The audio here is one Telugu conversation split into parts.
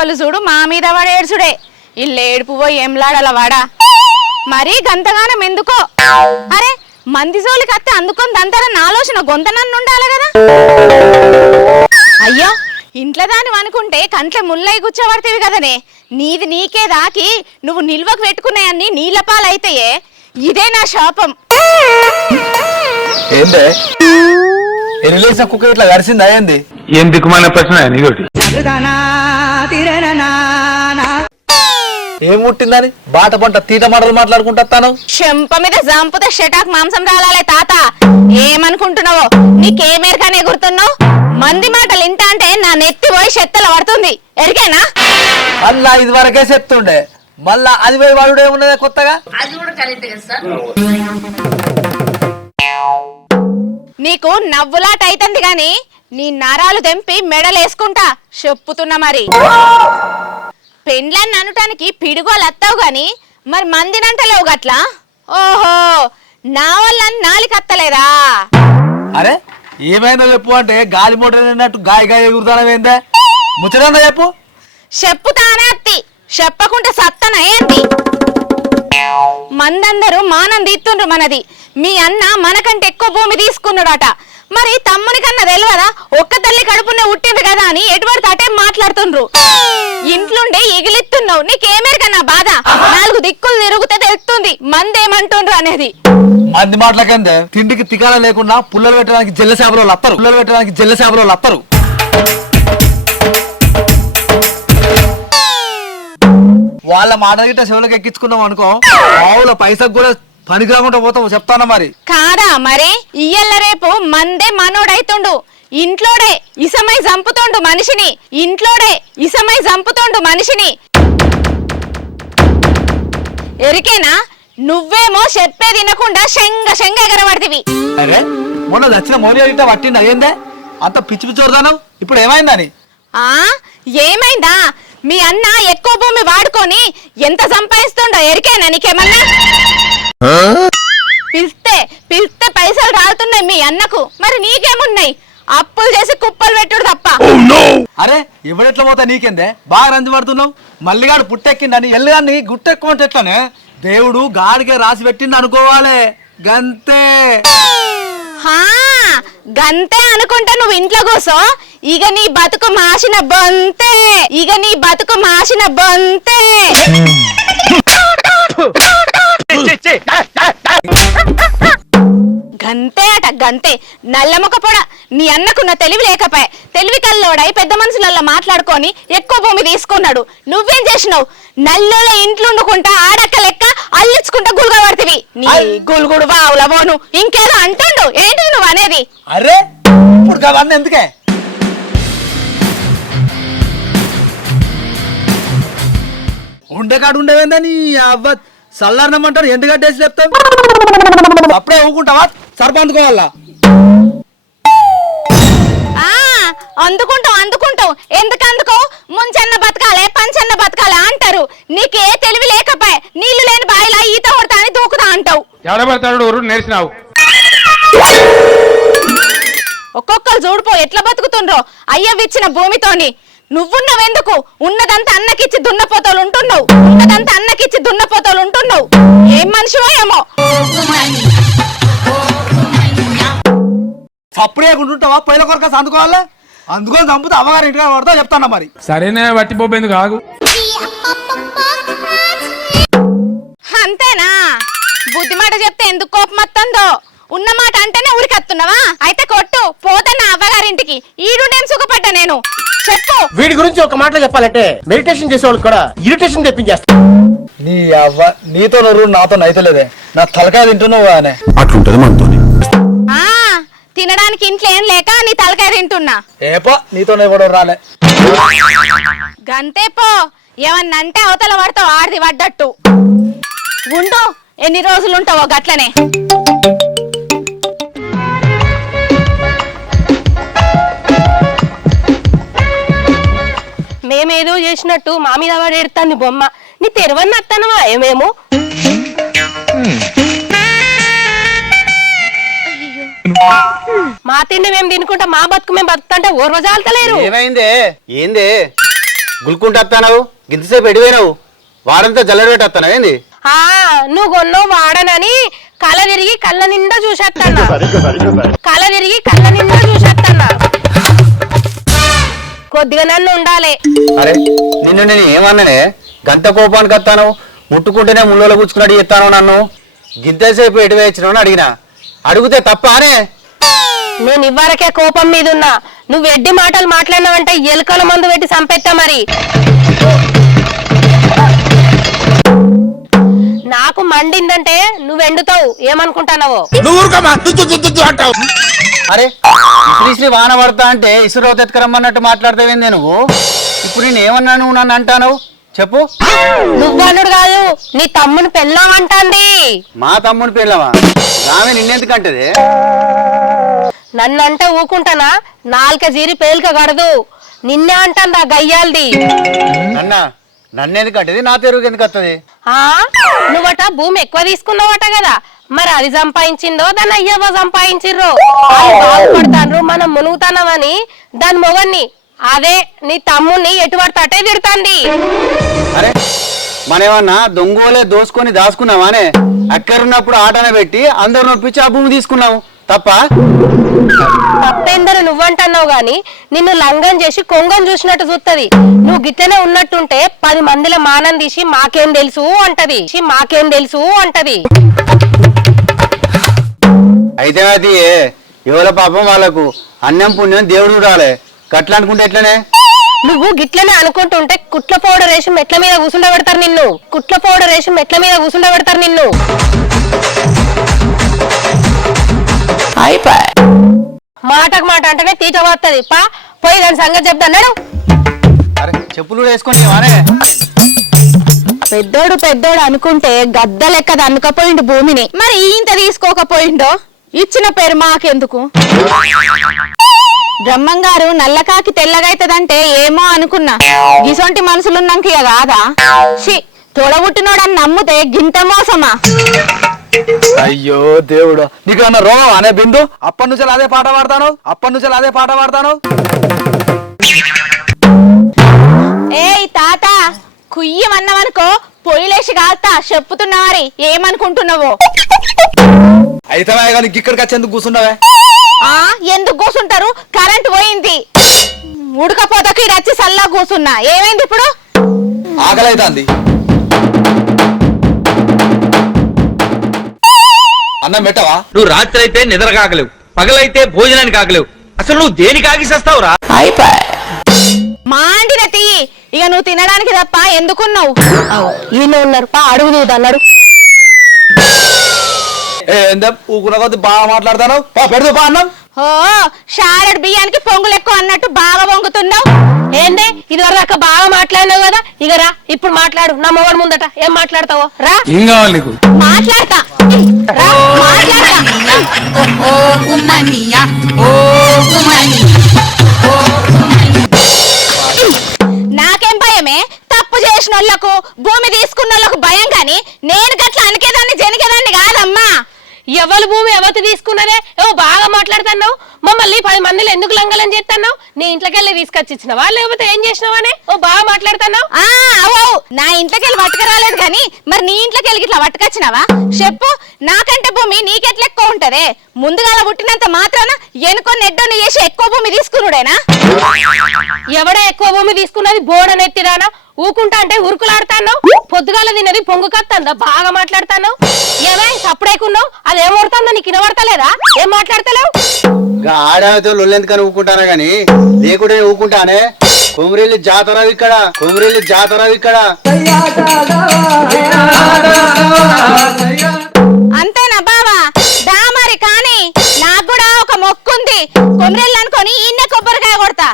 ఒక్కొక్కరు చూడు మా మీద వాడు ఏడ్చుడే. ఇల్లు ఏడుపు పోయి ఏంలాడాల వాడా మరీ గంతగానం ఎందుకో. అరే మంది జోలికి అత్తే అందుకొని దంతారన్న ఆలోచన గొంతనన్ను ఉండాలి కదా. అయ్యో ఇంట్లో దాని అనుకుంటే కంట్ల ముల్లై కూర్చోబడితేవి కదనే. నీది నీకే దాకి నువ్వు నిల్వకు పెట్టుకున్నాయన్ని నీళ్ళ పాలైతాయే. ఇదే నా శాపం. ఏందే ఎరిలేసిన కుక్క ఇట్లా గరిసిందా ఏంది? ఏం దిక్కుమాలిన ప్రశ్న నీతోటి. ఏం ముట్టిందని బాట పంట తీట మాటలు మాట్లాడుకుంటాను. చెంప మీద జంపుతే షటాక్ మాంసం రాలాలే తాత. ఏమనుకుంటున్నావో నీకేమేరకానే ఎగురుతున్నావు. మంది మాటలు ఇంట అంటే నా నెత్తి పోయి చెత్తలు పడుతుంది ఎరికేనా. మళ్ళా ఇది వరకే చెప్తుండే మళ్ళా అది పోయి వాడు ఏమున్నదే కొత్తగా. నీకు నవ్వులాట అయితంది గాని నీ నరాలు తెంపి మెడలేసుకుంటా చెప్పుతున్నా. మరి పెండ్లన్నీ అనటానికి పిడుగోలు అత్తావు గాని మరి మందినంటలేవు గట్లా. ఓహో నా వల్ల నాలికత్తలేదా? అరే ఏమైనా చెప్పు అంటే గాలి మోటార్ గాయ గాయ ఎగురుతానవేందే? ముచ్చటన్నా చెప్పు. చెప్పుతానే అత్తి చెప్పకుంటే సత్తన ఏంటి? మందందరూ మానం తీస్తుండ్రు మనది. మీ అన్న మనకంటే ఎక్కువ భూమి తీసుకున్నాడట. మరి తమ్ముని కన్నా తెలియదా? ఒక్క తల్లి కడుపునే ఉట్టిండ్రు కదా అని ఎటువంటి అటే మాట్లాడుతుండ్రు. ఇంట్లుండే ఎగిలిస్తున్నావు. నీకేమేరకన్నా బాధ? 4 దిక్కులు తిరుగుతే తెలుస్తుంది మందేమంటుండ్రు అనేది. మంది మాటలకందే తిండికి తికాల లేకుండా పుల్లలు పెట్టడానికి జల్ల చేపలు అత్తరు. వాళ్ళ మాట గిట్ట చెవులకు ఎక్కించుకున్నాం అనుకో ఆవుల పైసకు కూడా పనికి రాకుండా పోతావు చెప్తానా. మరి కాదా మరి ఇయ్యల్ల రేపు మందే మనోడైతుండు. ఇంట్లోడే ఇసమై చంపుతుండు మనిషిని. ఎరికేనా? నువ్వేమో చెప్పే తినకుండా శంగ ఎగరబడితివి. అరే మొన్న దచ్చిన మౌర్య గిట్ట పట్టింది అయ్యిందే అంత పిచ్చి పిచ్చోరుదాను. ఇప్పుడు ఏమైందని? ఏమైందా? మీ అన్న ఎక్కువ భూమి వాడుకొని ఎంత సంపాదిస్తుండో ఎరికేనా నీకేమన్నా? పిలిస్తే పైసలు రాలుతున్నాయి మీ అన్నకు. మరి నీకేమున్నాయి? అప్పులు చేసి కుప్పలు పెట్టుడు తప్ప. అరే ఎవడెట్లా పోతా నీకేందే? బాగా రంజు పడుతున్నావు. మల్లిగాడు పుట్టెక్కిందని ఎల్లుగాన్ని గుట్టెక్కుంటే ఎట్లానే? దేవుడు గాడికే రాసి పెట్టింది అనుకోవాలి గంతే. గంతే అనుకుంటా నువ్వు ఇంట్లో కూసో. ఇక నీ బతుకు మాసిన బొంతే. గంతే అట గంతే. నల్లముఖ పొడ. నీ అన్నకున్న తెలివి లేకపోయా. తెలివి కల్లోడై పెద్ద మనుషులలో మాట్లాడుకొని ఎక్కువ భూమి తీసుకున్నాడు. నువ్వేం చేసినావు? నల్లోల ఇంట్లుండుకుంటా ఆడక్క లెక్క అల్లించుకుంటా గులుగా పడుతుంది. నీ గులుగుడు బావుల బోను ఇంకేదో అంటుండు. ఏంటి నువ్వు అనేది? అరే ఇప్పుడు అవన్నీ ఎందుకే? ఉండేకాడు ఉండేవేందని అవ్వ సల్లారనమంటారు. ఎందుకు కట్టేసి చెప్తావు? అప్పుడే ఊకుంటావా? సర్పంచుకోవాలా? అందుకుంటావు. ఎందుకందుకో ముంచన్న బతకాలే పంచన్న బతకాలే అంటారు. నీకే తెలివి లేకపోయా. నీళ్లు లేని బాయిలా ఈత కొడతా అని దూకుతా అంటావు. నేర్చినావు. ఒక్కొక్కరు చూడిపో ఎట్లా బతుకుతుండ్రో అయ్యవిచ్చిన భూమితోని. నువ్వున్నవెందుకు? ఉన్నదంతా అన్నకిచ్చి దున్నపోతలు ఉంటున్నావు. ఏం మనిషివో ఏమో. అప్పుడే ఉంటుంటావా? పైల కొరక అందుకోవాలా? అందుకొని చంపుతా అమ్మగారి ఇంటిగా పడతా చెప్తాను. మరి సరేనే వట్టిపోయింది కాదు. అంతేనా? బుద్ధి మాట చెప్తే ఎందుకు కోపం వస్తుందో. ఉన్న మాట అంటేనే ఊరికత్తున్నావా? అయితే కొట్టు పోతాను అవ్వగారింటికి. ఈడుండేం సుఖపడ్డా నేను. చెప్పు. వీడి గురించి ఒక మాటలో చెప్పాలంటే మెడిటేషన్ చేసేవాళ్ళు కూడా ఇరిటేషన్ తెప్పించేస్తా. నీ అవ్వ నీతో నరు నాతో నైతలేదే. నా తలకాయ తింటున్నావు అనే అట్లుంటది మనతో. తినడానికి ఇంట్లో ఏం లేక నీ తలకాయ తింటున్నా. ఏపో నీతోనే కూడా రాలే. గంతే పో. ఏమన్నంటే అవతల పడతావు ఆడిది పడ్డట్టు. ఉండు ఎన్ని రోజులు ఉంటావో గట్లనే. మేమేదో చేసినట్టు మా మీద వాడు ఎడతాంది బొమ్మ. నీ తెరవన్న అత్తనవా ఏమేమో? మా తిండి మేము తినుకుంటా మా బతుకు మేము బతుకుతుంటే ఓర్వజాలతలేరు. ఏమైందే? ఏందే గుల్కుంటూ వస్తానవు గింతసేపు ఎడిపోయినావు వాడంతా జల్లెడ పెట్టి వస్తాను ఏంది ఆ నువ్వు కొన్నావు వాడనని కళ్ళ తిరిగి కళ్ళ నిండా చూసేస్తానా కళ్ళ తిరిగి కళ్ళ నిండా చూసేస్తానా కొద్దిగా నన్ను ఉండాలి. అరే నిన్ను నేను ఏమన్నానే గంత కోపానికి వస్తాను ముట్టుకుంటేనే ముళ్ళలో కూర్చుకున్నట్టు చెప్తాను నన్ను గింతసేపు ఎడివేయించినావు అని అడిగినా అడిగితే తప్ప అనే నేను ఇవ్వరకే కోపం మీద ఉన్నా. నువ్వు ఎడ్డి మాటలు మాట్లాడినావంటే ఎలుకల మందు పెట్టి చంపేస్తా మరి. నాకు మండిందంటే నువ్వు ఎండుతావు ఏమనుకుంటానవో. అరే శ్రీ వాన పడతా అంటే ఇసురు తెత్తుకరమ్మన్నట్టు మాట్లాడతావేంది నువ్వు ఇప్పుడు నేను ఏమన్నా నువ్వు నన్ను అంటాను చెప్పు. నువ్వనుడు కాదు నీ తమ్ముని పెళ్ళామంటాంది. మా తమ్ముని పెళ్ళమా ఆమె నిన్నెందుకంటది నన్నంటే ఊకుంటానా నాలుక జీరి పేలిక గడదు నిన్నే అంటాందా గయ్యాల్ది. నన్నెందుకంటది నా తెరువుకి ఎందుకు వస్తుంది ఆ నువ్వట భూమి ఎక్కువ తీసుకున్నావట కదా మరి అది సంపాదించిందో దాన్ని అయ్యవ్వ సంపాదించిర్రో బాగుపడతాను మనం మునుగుతానమని దాని మొగన్ని అదే నీ తమ్ముని ఎటువంటి అటే తిడుతాంది. అరే మనమన్నా దొంగోలే దోసుకొని దాచుకున్నామానే అక్కరున్నప్పుడు ఆటనే పెట్టి అందరు నొప్పించి ఆ భూమి తీసుకున్నాము తప్ప తప్పేందని నువ్వంటున్నావు గాని నిన్ను లంగం చేసి కొంగం చూసినట్టు చూస్తుంది. నువ్వు గిట్లనే ఉన్నట్టుంటే 10 మందిల మానం తీసి మాకేం తెలుసు అంటది. అయితే అది ఎవరి పాపం వాళ్ళకు అన్నం పుణ్యం దేవుడు చూడాలి గట్లా అనుకుంటే ఎట్లనే. నువ్వు గిట్లనే అనుకుంటుంటే కుట్ల పౌడర్ వేసి మెట్ల మీద కూసుండబెడతారు నిన్ను. మాటకు మాట అంటేనే తీట పోతుంది. పా పోయి దాని సంగతి చెప్తాను. అరే చెప్పులు వేసుకొని పెద్దోడు అనుకుంటే గద్ద లెక్క అనుకపోయిండు భూమిని. మరి ఇంత తీసుకోకపోయిండో ఇచ్చిన పేరు మాకెందుకు? బ్రహ్మంగారు నల్లకాకి తెల్లగైతదంటే ఏమో అనుకున్నా గిసొంటి మనుషులున్నాక ఇక కాదా? తోడబుట్టినోడని నమ్ముతే గింత మోసమా? అయ్యో దేవుడు నీకు అన్న రోగం అనే బిందు అప్పటి నుంచి అదే పాట పాడతాను. ఏయ్ తాత కుయ్యమన్నావనుకో పొయ్యిలేసి కాల్తా చెప్పుతున్నావారి ఏమనుకుంటున్నావో. అయితే నీకు ఇక్కడికి వచ్చేందుకు కూర్చున్నావే? ఎందుకు కూర్చుంటారు? కరెంట్ పోయింది ఉడకపోతకి వచ్చి సల్లా కూర్చున్నా. ఏమైంది ఇప్పుడు? ఆకలి అవుతుంది. అన్నం పెట్టవా? నువ్వు రాత్రి అయితే నిద్ర కాకలేవు పగలైతే భోజనానికి కాకలేవు అసలు నువ్వు దేనికి ఆగిసేస్తావురా? మాండిన తీయి ఇక నువ్వు తినడానికి తప్ప ఎందుకున్నావు? ఈయన ఉన్నారు పా అడుగుదు అన్నాడు. ఊకున్న కొద్ది బాగా మాట్లాడతాను. పెడదు పా అన్నం. ఓ షారెడ్ బియ్యానికి పొంగులు ఎక్కువ అన్నట్టు బాగా పొంగుతున్నావు. ఏందే ఇది వరకు బాగా మాట్లాడినావు కదా ఇక రా ఇప్పుడు మాట్లాడు. నా మొగడు ముందట ఏం మాట్లాడతావో రా. ఏం కావాలి నీకు? మాట్లాడతా రా, మాట్లాడతా. నాకేం భయమే? తప్పు చేసిన వాళ్ళకు భూమి తీసుకున్న వాళ్ళకు భయం గాని నేను గట్లా అనికేదాన్ని జనికేదాన్ని కాదమ్మా. ఎవరు భూమి ఎవరు తీసుకున్నదే ఏవో బాగా మాట్లాడుతున్నావు. మమ్మల్ని 10 మందిలో ఎందుకు లంగలని చేస్తున్నావు? నీ ఇంట్లోకి వెళ్ళి తీసుకొచ్చి ఇచ్చినవా లేకపోతే ఏం చేసినావానే ఓ బాగా మాట్లాడుతున్నావు? నా ఇంట్లోకి వెళ్ళి పట్టుకురాలేదు కానీ మరి నీ ఇంట్లోకి వెళ్ళి ఇట్లా పట్టుకొచ్చినావా చెప్పు. నాకంటే భూమి నీకెట్లా ఎక్కువ ఉంటదే? ముందుగాల పుట్టినంత మాత్రాన ఎనుకో నెడ్డోని చేసి ఎక్కువ భూమి తీసుకున్నాడేనా? ఎవడే ఎక్కువ భూమి తీసుకున్నది బోడనెత్తిరానా? ఊకుంటా అంటే ఉరుకులాడుతాను. పొద్దుగాల తిన్నది పొంగు కత్తందా బాగా మాట్లాడుతాను. ఏమై సప్పుడేకున్నావు? అదేం కొడుతుందో నీకు వినబడతలేదా? ఏం మాట్లాడతలేవు? ఆడతో లొల్లెందుకని ఊకుంటానా గాని లేకుంటే ఊకుంటానే. కొమరేలి జాతర ఇక్కడ అంతేనా బావా? దామరి కానీ నాకు కూడా ఒక మొక్కుంది. కొమరెల్లు అనుకొని ఈయన్నే కొబ్బరికాయ కొడతా.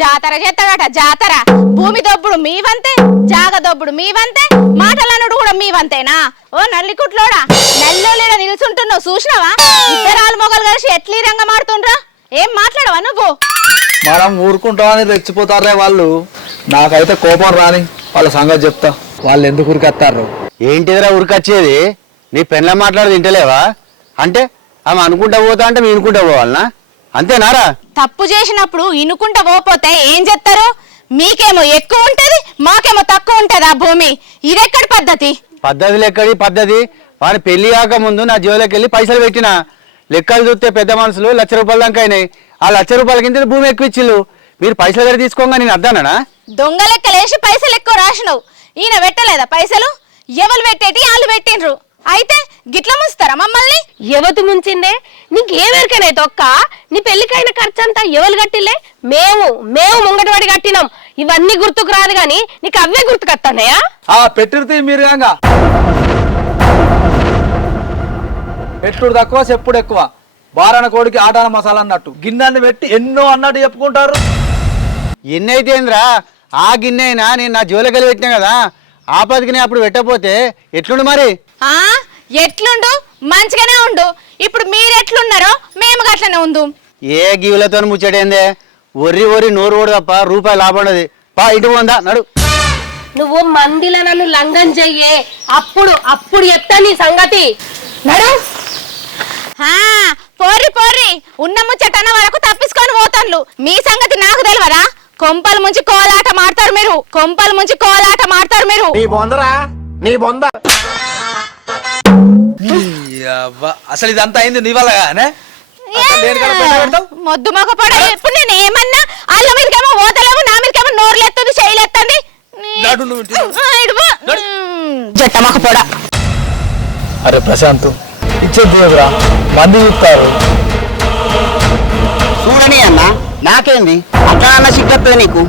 జాతర చేస్తాడట. భూమి దొబ్బుడు మీవంతే, జాగ దొబ్బుడు మీవంతే, మాటలనుడు కూడా మీవంతేనా? ఓ నల్లికుట్లోడా నల్లోలేడ నిలుచుంటున్నావు చూసినావా? ఇద్దరాలు మొగలు కలిసి ఎట్లీ రంగం ఆడుతుండ్రా. ఏం మాట్లాడవా నువ్వు? మనం ఊరుకుంటామని రెచ్చిపోతారే వాళ్ళు. నాకైతే కోపం రాని వాళ్ళ సంగతి చెప్తా. వాళ్ళు ఎందుకు ఉరికొస్తారు? ఏంటిదిరా ఉరికొచ్చేది? నీ పెళ్ళ మాట్లాడి తింటలేవా? అంటే ఆమె అనుకుంటా పోతా అంటే మేము అనుకుంటా పోవాలనా అంతేనారా? తప్పు చేసినప్పుడు ఇనుకుంటా పోతే ఏం చేస్తారు? మీకేమో ఎక్కువ ఉంటది, మాకేమో తక్కువ ఉంటది ఆ భూమి. ఇదెక్కడి పద్ధతి? పద్ధతులు ఎక్కడి పద్ధతి? వాడిని పెళ్లి కాక ముందు నా జోలోకి వెళ్ళి పైసలు పెట్టిన లెక్కలు చూస్తే పెద్ద మనుషులు ₹1,00,000 దాకా అయినాయి. ఆ ₹1,00,000 కింద భూమి ఎక్కువ ఇచ్చిళ్ళు. మీరు పైసలు దగ్గర తీసుకోగా నేను అద్దానా? దొంగ లెక్కలేసి పైసలు ఎక్కువ రాసినవు. ఈయన పెట్టలేదా పైసలు? ఎవరు పెట్టేటి వాళ్ళు పెట్టిండ్రు. అయితే గిట్ల ముంచుతారా మమ్మల్ని? ఎవతి ముంచిందే? నీకేమెరకనే తొక్క? నీ పెళ్లికైన ఖర్చు అంతా ఎవరు కట్టిలే? మేము ముంగటవాడి కట్టినాం. ఇవన్నీ గుర్తుకు రాదు గాని నీకు అవే గుర్తుకొస్తానయా? ఆ పెట్టితే మీరు కాగా పెట్టుడు తక్కువ చెప్పుడు ఎక్కువ. బారాన కోడికి ఆటాన మసాలా అన్నట్టు గిన్నెని పెట్టి ఎన్నో అన్నట్టు చెప్పుకుంటారు. ఎన్నైతే ఏంద్రా? ఆ గిన్నె అయినా నేను నా జోలోకి వెళ్ళి పెట్టినా కదా, ఆపదికి అప్పుడు పెట్టకపోతే ఎట్లుండు మరి? ఆ ఎట్లుండు? మంచిగానే ఉండు. ఇప్పుడు మీరెట్లున్నారో మేము గట్లనే ఉండు. ఏ గీవులతో ముచ్చటేందే? ఒర్రి నోరు ఓడు తప్ప రూపాయి లాభం ఉండదు. పా ఇంటి పోందా నడు. నువ్వు మందిల నన్ను లంఘం చెయ్యే, అప్పుడు చెప్తా నీ సంగతి. నడు. పోర్రి ఉన్న ముచ్చటన వరకు తప్పించుకొని పోతాన్లు. మీ సంగతి నాకు తెలియదా? కొంపలు ముంచి కోలాట మాడతారు మీరు. నీ బొందరా నీ బొంద. అసలు ఇదంతా అయింది నీ వల్లగానే. మొద్దు మొక్క పడ. ఇప్పుడు నేను ఏమన్నా వాళ్ళ మీదకేమో ఓతలేము, నా మీదకేమో నోరులేస్తుంది, చేయలేస్తుంది. జట్ట మొక్క పొడ. అరే ప్రశాంత్ ఇచ్చేదిరా, మంది చూస్తారు. చూడని అన్న నాకేంది అట్లా అన్న సిగ్గత్తది నీకు.